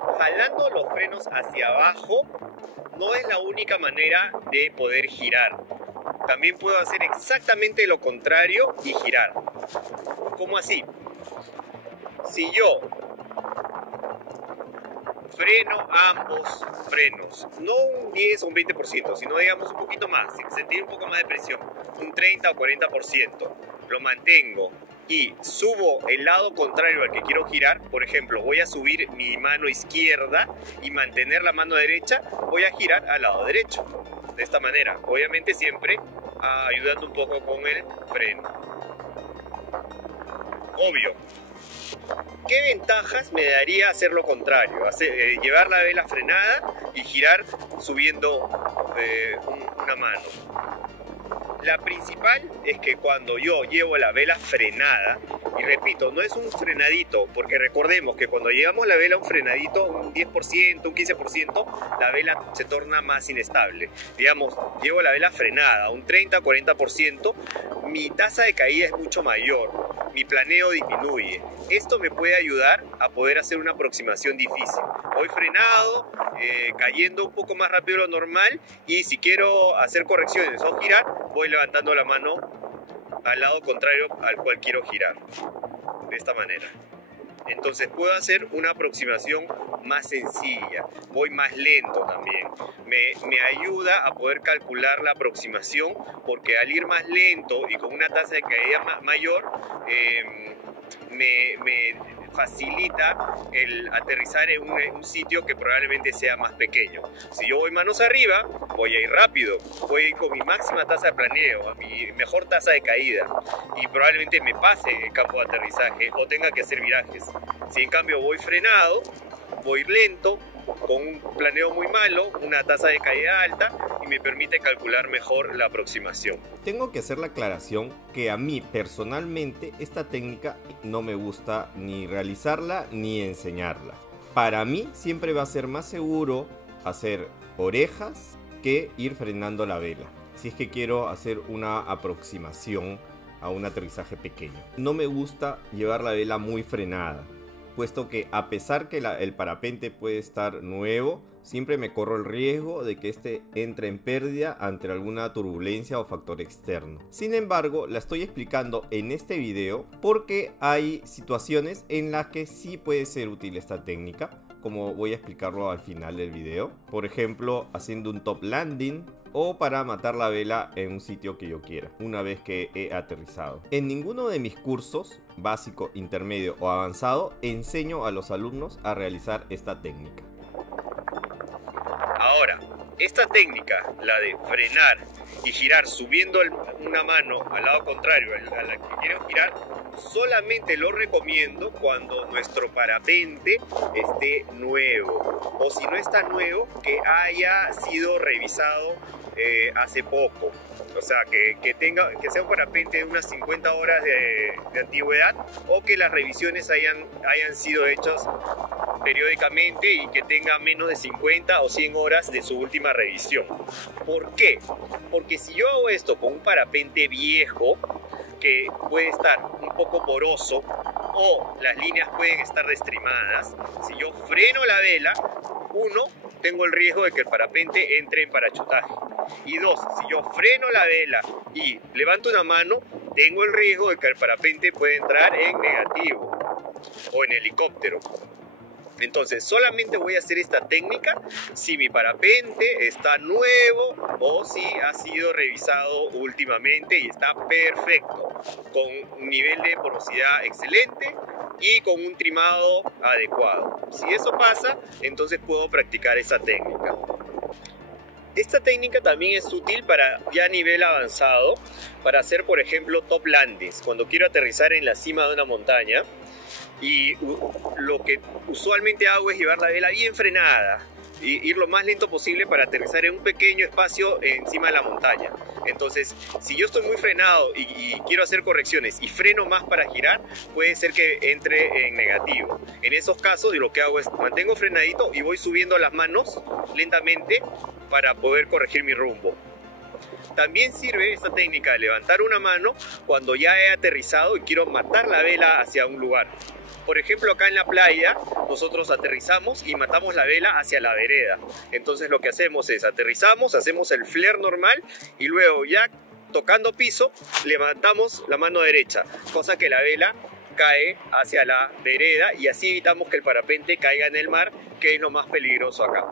Jalando los frenos hacia abajo no es la única manera de poder girar. También puedo hacer exactamente lo contrario y girar. ¿Cómo así? Si yo freno ambos frenos, no un 10 o un 20%, sino digamos un poquito más, sentir un poco más de presión, un 30 o 40%, lo mantengo y subo el lado contrario al que quiero girar. Por ejemplo, voy a subir mi mano izquierda y mantener la mano derecha, voy a girar al lado derecho, de esta manera, obviamente siempre ayudando un poco con el freno. Obvio, ¿qué ventajas me daría hacer lo contrario? Llevar la vela frenada y girar subiendo una mano. La principal es que cuando yo llevo la vela frenada, y repito, no es un frenadito, porque recordemos que cuando llevamos la vela a un frenadito, un 10%, un 15%, la vela se torna más inestable. Digamos, llevo la vela frenada, un 30-40%, mi tasa de caída es mucho mayor, mi planeo disminuye. Esto me puede ayudar a poder hacer una aproximación difícil. Voy frenado, cayendo un poco más rápido de lo normal, y si quiero hacer correcciones o girar, voy levantando la mano al lado contrario al cual quiero girar, de esta manera. Entonces puedo hacer una aproximación más sencilla, voy más lento también. Me ayuda a poder calcular la aproximación, porque al ir más lento y con una tasa de caída mayor, me facilita el aterrizar en un sitio que probablemente sea más pequeño. Si yo voy manos arriba, voy a ir rápido, voy a ir con mi máxima tasa de planeo, a mi mejor tasa de caída, y probablemente me pase el campo de aterrizaje o tenga que hacer virajes. Si en cambio voy frenado, voy lento, con un planeo muy malo, una tasa de caída alta, y me permite calcular mejor la aproximación. Tengo que hacer la aclaración que a mí personalmente esta técnica no me gusta ni realizarla ni enseñarla. Para mí siempre va a ser más seguro hacer orejas que ir frenando la vela, si es que quiero hacer una aproximación a un aterrizaje pequeño. No me gusta llevar la vela muy frenada, puesto que a pesar que el parapente puede estar nuevo, siempre me corro el riesgo de que este entre en pérdida ante alguna turbulencia o factor externo. Sin embargo, la estoy explicando en este video porque hay situaciones en las que sí puede ser útil esta técnica, como voy a explicarlo al final del video. Por ejemplo, haciendo un top landing, o para matar la vela en un sitio que yo quiera, una vez que he aterrizado. En ninguno de mis cursos, básico, intermedio o avanzado, enseño a los alumnos a realizar esta técnica. Ahora, esta técnica, la de frenar y girar subiendo una mano al lado contrario a la que quiero girar, solamente lo recomiendo cuando nuestro parapente esté nuevo, o si no está nuevo, que haya sido revisado hace poco. O sea, que sea un parapente de unas 50 horas de antigüedad, o que las revisiones hayan sido hechas periódicamente y que tenga menos de 50 o 100 horas de su última revisión. ¿Por qué? Porque si yo hago esto con un parapente viejo, que puede estar un poco poroso o las líneas pueden estar destrimadas, si yo freno la vela, uno, tengo el riesgo de que el parapente entre en parachutaje, y dos, si yo freno la vela y levanto una mano, tengo el riesgo de que el parapente pueda entrar en negativo o en helicóptero. Entonces solamente voy a hacer esta técnica si mi parapente está nuevo o si ha sido revisado últimamente y está perfecto, con un nivel de porosidad excelente y con un trimado adecuado. Si eso pasa, entonces puedo practicar esa técnica. Esta técnica también es útil para ya nivel avanzado, para hacer por ejemplo top landings, cuando quiero aterrizar en la cima de una montaña. Y lo que usualmente hago es llevar la vela bien frenada y ir lo más lento posible para aterrizar en un pequeño espacio encima de la montaña. Entonces, si yo estoy muy frenado y quiero hacer correcciones y freno más para girar, puede ser que entre en negativo. En esos casos, lo que hago es mantengo frenadito y voy subiendo las manos lentamente para poder corregir mi rumbo. También sirve esta técnica de levantar una mano cuando ya he aterrizado y quiero matar la vela hacia un lugar. Por ejemplo, acá en la playa, nosotros aterrizamos y matamos la vela hacia la vereda. Entonces lo que hacemos es aterrizamos, hacemos el flare normal y luego ya tocando piso, levantamos la mano derecha, cosa que la vela cae hacia la vereda y así evitamos que el parapente caiga en el mar, que es lo más peligroso acá.